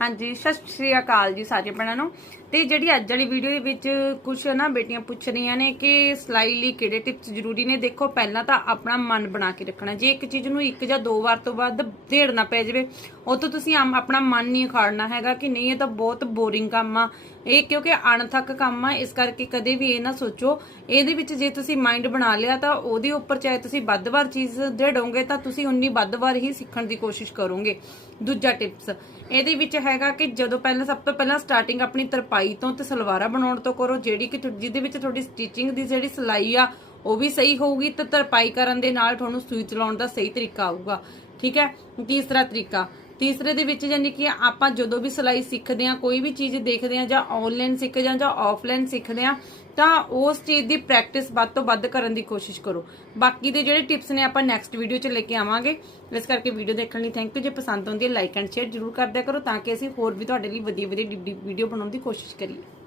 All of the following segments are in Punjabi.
ਹਾਂਜੀ, ਸਤਿ ਸ਼੍ਰੀ ਅਕਾਲ ਜੀ ਸਾਰੇ ਭੈਣਾਂ ਨੂੰ। ਤੇ ਜਿਹੜੀ ਅੱਜ ਵਾਲੀ ਵੀਡੀਓ ਦੇ ਵਿੱਚ ਕੁਝ ਨਾ ਬੇਟੀਆਂ ਪੁੱਛ ਰਹੀਆਂ ਨੇ ਕਿ ਸਿਲਾਈ ਲਈ ਕਿਹੜੇ ਟਿਪਸ ਜ਼ਰੂਰੀ ਨੇ, ਦੇਖੋ ਪਹਿਲਾਂ ਤਾਂ ਆਪਣਾ ਮਨ ਬਣਾ ਕੇ ਰੱਖਣਾ। ਜੇ ਇੱਕ ਚੀਜ਼ ਨੂੰ ਇੱਕ ਜਾਂ ਦੋ ਵਾਰ ਤੋਂ ਬਾਅਦ ਢੇੜਨਾ ਪੈ ਜਾਵੇ ਉਹ ਤੋਂ ਤੁਸੀਂ ਆਪਣਾ ਮਨ ਨਹੀਂ ਉਖਾੜਨਾ ਹੈਗਾ ਕਿ ਨਹੀਂ, ਇਹ ਤਾਂ ਬਹੁਤ ਬੋਰਿੰਗ ਕੰਮ ਆ। ਇਹ ਕਿਉਂਕਿ ਅਣਥੱਕ ਕੰਮ ਆ, ਇਸ ਕਰਕੇ ਕਦੇ ਵੀ ਇਹ ਨਾ ਸੋਚੋ। ਇਹਦੇ ਵਿੱਚ ਜੇ ਤੁਸੀਂ ਮਾਈਂਡ ਬਣਾ ਲਿਆ ਤਾਂ ਉਹਦੇ ਉੱਪਰ ਚਾਹੇ ਤੁਸੀਂ ਵੱਧ ਵਾਰ ਚੀਜ਼ ਢੇੜੋਗੇ ਤਾਂ ਤੁਸੀਂ ਉਨੀ ਵੱਧ ਵਾਰ ਹੀ ਸਿੱਖਣ ਦੀ ਕੋਸ਼ਿਸ਼ ਕਰੋਗੇ। ਦੂਜਾ ਟਿਪਸ ਇਹਦੇ ਵਿੱਚ ਹੈਗਾ ਕਿ ਜਦੋਂ ਪਹਿਲਾਂ ਸਭ ਤੋਂ ਪਹਿਲਾਂ ਸਟਾਰਟਿੰਗ ਆਪਣੀ ਤਰਪਾਈ ਤੋਂ ਤੇ ਸਲਵਾਰਾਂ ਬਣਾਉਣ ਤੋਂ ਕਰੋ, ਜਿਹੜੀ ਕਿ ਜਿਹਦੇ ਵਿੱਚ ਤੁਹਾਡੀ ਸਟਿਚਿੰਗ ਦੀ ਜਿਹੜੀ ਸਿਲਾਈ ਆ, ਉਹ ਵੀ ਸਹੀ ਹੋਊਗੀ ਤੇ ਤਰਪਾਈ ਕਰਨ ਦੇ ਨਾਲ ਤੁਹਾਨੂੰ ਸੂਈ ਚਲਾਉਣ ਦਾ ਸਹੀ ਤਰੀਕਾ ਆਊਗਾ। ਠੀਕ ਹੈ? ਤੀਸਰਾ ਤਰੀਕਾ। ਤੀਸਰੇ ਦੇ ਵਿੱਚ ਯਾਨੀ ਕਿ ਆਪਾਂ ਜਦੋਂ ਵੀ ਸਿਲਾਈ ਸਿੱਖਦੇ ਆ ਕੋਈ ਵੀ ਚੀਜ਼ ਦੇਖਦੇ ਆ ਜਾਂ ਆਨਲਾਈਨ ਸਿੱਖਦੇ ਆ ਜਾਂ ਆਫਲਾਈਨ ਸਿੱਖਦੇ ਆ ਤਾਂ ਉਸ ਚੀਜ਼ ਦੀ ਪ੍ਰੈਕਟਿਸ ਵੱਧ ਤੋਂ ਵੱਧ ਕਰਨ ਦੀ ਕੋਸ਼ਿਸ਼ ਕਰੋ। ਬਾਕੀ ਦੇ ਜਿਹੜੇ ਟਿਪਸ ਨੇ ਆਪਾਂ ਨੈਕਸਟ ਵੀਡੀਓ 'ਚ ਲੈ ਕੇ ਆਵਾਂਗੇ। ਇਸ ਕਰਕੇ ਵੀਡੀਓ ਦੇਖਣ ਲਈ ਥੈਂਕ ਯੂ ਜੇ ਪਸੰਦ ਆਉਂਦੀ ਹੈ ਲਾਈਕ ਐਂਡ ਸ਼ੇਅਰ ਜਰੂਰ ਕਰਦਿਆ ਕਰੋ ਤਾਂ ਕਿ ਅਸੀਂ ਹੋਰ ਵੀ ਤੁਹਾਡੇ ਲਈ ਵਧੀਆ ਵਧੀਆ ਵੀਡੀਓ ਬਣਾਉਣ ਦੀ ਕੋਸ਼ਿਸ਼ ਕਰੀਏ।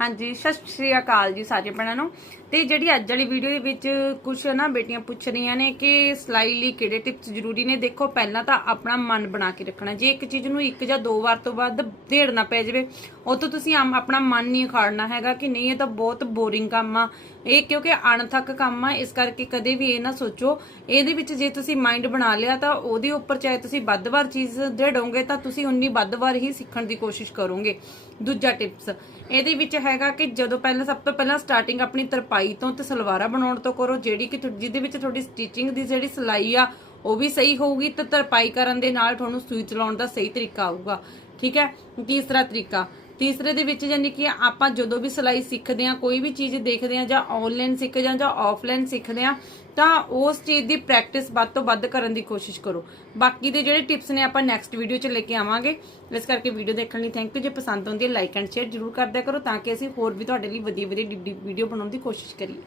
ਹਾਂਜੀ, ਸਤਿ ਸ਼੍ਰੀ ਅਕਾਲ ਜੀ ਸਾਰੇ ਭੈਣਾਂ ਨੂੰ। ਤੇ ਜਿਹੜੀ ਅੱਜ ਵਾਲੀ ਵੀਡੀਓ ਦੇ ਵਿੱਚ ਕੁਝ ਨਾ ਬੇਟੀਆਂ ਪੁੱਛ ਰਹੀਆਂ ਨੇ ਕਿ ਸਿਲਾਈ ਲਈ ਕਿਹੜੇ ਟਿਪਸ ਜ਼ਰੂਰੀ ਨੇ। ਦੇਖੋ, ਪਹਿਲਾਂ ਤਾਂ ਆਪਣਾ ਮਨ ਬਣਾ ਕੇ ਰੱਖਣਾ। ਜੇ ਇੱਕ ਚੀਜ਼ ਨੂੰ ਇੱਕ ਜਾਂ ਦੋ ਵਾਰ ਤੋਂ ਬਾਅਦ ਢੇੜਨਾ ਪੈ ਜਾਵੇ, ਉਹ ਤੋਂ ਤੁਸੀਂ ਆਪਣਾ ਮਨ ਨਹੀਂ ਉਖਾੜਨਾ ਹੈਗਾ ਕਿ ਨਹੀਂ, ਇਹ ਤਾਂ ਬਹੁਤ ਬੋਰਿੰਗ ਕੰਮ ਆ। ਇਹ ਕਿਉਂਕਿ ਅਣਥੱਕ ਕੰਮ ਆ, ਇਸ ਕਰਕੇ ਕਦੇ ਵੀ ਇਹ ਨਾ ਸੋਚੋ। ਇਹਦੇ ਵਿੱਚ ਜੇ ਤੁਸੀਂ ਮਾਈਂਡ ਬਣਾ ਲਿਆ ਤਾਂ ਉਹਦੇ ਉੱਪਰ ਚਾਹੇ ਤੁਸੀਂ ਵੱਧ ਵਾਰ ਚੀਜ਼ ਢੇੜੋਗੇ ਤਾਂ ਤੁਸੀਂ ਉਨੀ ਵੱਧ ਵਾਰ ਹੀ ਸਿੱਖਣ ਦੀ ਕੋਸ਼ਿਸ਼ ਕਰੋਗੇ। ਦੂਜਾ ਟਿਪਸ ਇਹਦੇ ਵਿੱਚ ਹੈਗਾ ਕਿ ਜਦੋਂ ਪਹਿਲਾਂ ਸਭ ਤੋਂ ਪਹਿਲਾਂ ਸਟਾਰਟਿੰਗ ਆਪਣੀ ਤਰਪਾਈ ਤੋਂ ਤੇ ਸਲਵਾਰਾਂ ਬਣਾਉਣ ਤੋਂ ਕਰੋ, ਜਿਹੜੀ ਕਿ ਜਿਹਦੇ ਵਿੱਚ ਤੁਹਾਡੀ ਸਟਿਚਿੰਗ ਦੀ ਜਿਹੜੀ ਸਿਲਾਈ ਆ, ਉਹ ਵੀ ਸਹੀ ਹੋਊਗੀ ਤੇ ਤਰਪਾਈ ਕਰਨ ਦੇ ਨਾਲ ਤੁਹਾਨੂੰ ਸੂਈ ਚਲਾਉਣ ਦਾ ਸਹੀ ਤਰੀਕਾ ਆਊਗਾ। ਠੀਕ ਹੈ? ਤੀਸਰਾ ਤਰੀਕਾ। ਤੀਸਰੇ ਦੇ ਵਿੱਚ ਯਾਨੀ ਕਿ ਆਪਾਂ ਜਦੋਂ ਵੀ ਸਿਲਾਈ ਸਿੱਖਦੇ ਆ ਕੋਈ ਵੀ ਚੀਜ਼ ਦੇਖਦੇ ਆ ਜਾਂ ਆਨਲਾਈਨ ਸਿੱਖਦੇ ਆ ਜਾਂ ਆਫਲਾਈਨ ਸਿੱਖਦੇ ਆ ਤਾਂ ਉਸ ਚੀਜ਼ ਦੀ ਪ੍ਰੈਕਟਿਸ ਵੱਧ ਤੋਂ ਵੱਧ ਕਰਨ ਦੀ ਕੋਸ਼ਿਸ਼ ਕਰੋ। ਬਾਕੀ ਦੇ ਜਿਹੜੇ ਟਿਪਸ ਨੇ ਆਪਾਂ ਨੈਕਸਟ ਵੀਡੀਓ 'ਚ ਲੈ ਕੇ ਆਵਾਂਗੇ। ਇਸ ਕਰਕੇ ਵੀਡੀਓ ਦੇਖਣ ਲਈ ਥੈਂਕ ਯੂ ਜੇ ਪਸੰਦ ਆਉਂਦੀ ਹੈ ਲਾਈਕ ਐਂਡ ਸ਼ੇਅਰ ਜਰੂਰ ਕਰ ਕਰੋ ਤਾਂ ਕਿ ਅਸੀਂ ਹੋਰ ਵੀ ਤੁਹਾਡੇ ਲਈ ਵਧੀਆ ਵਧੀਆ ਵੀਡੀਓ ਬਣਾਉਣ ਦੀ ਕੋਸ਼ਿਸ਼ ਕਰੀਏ।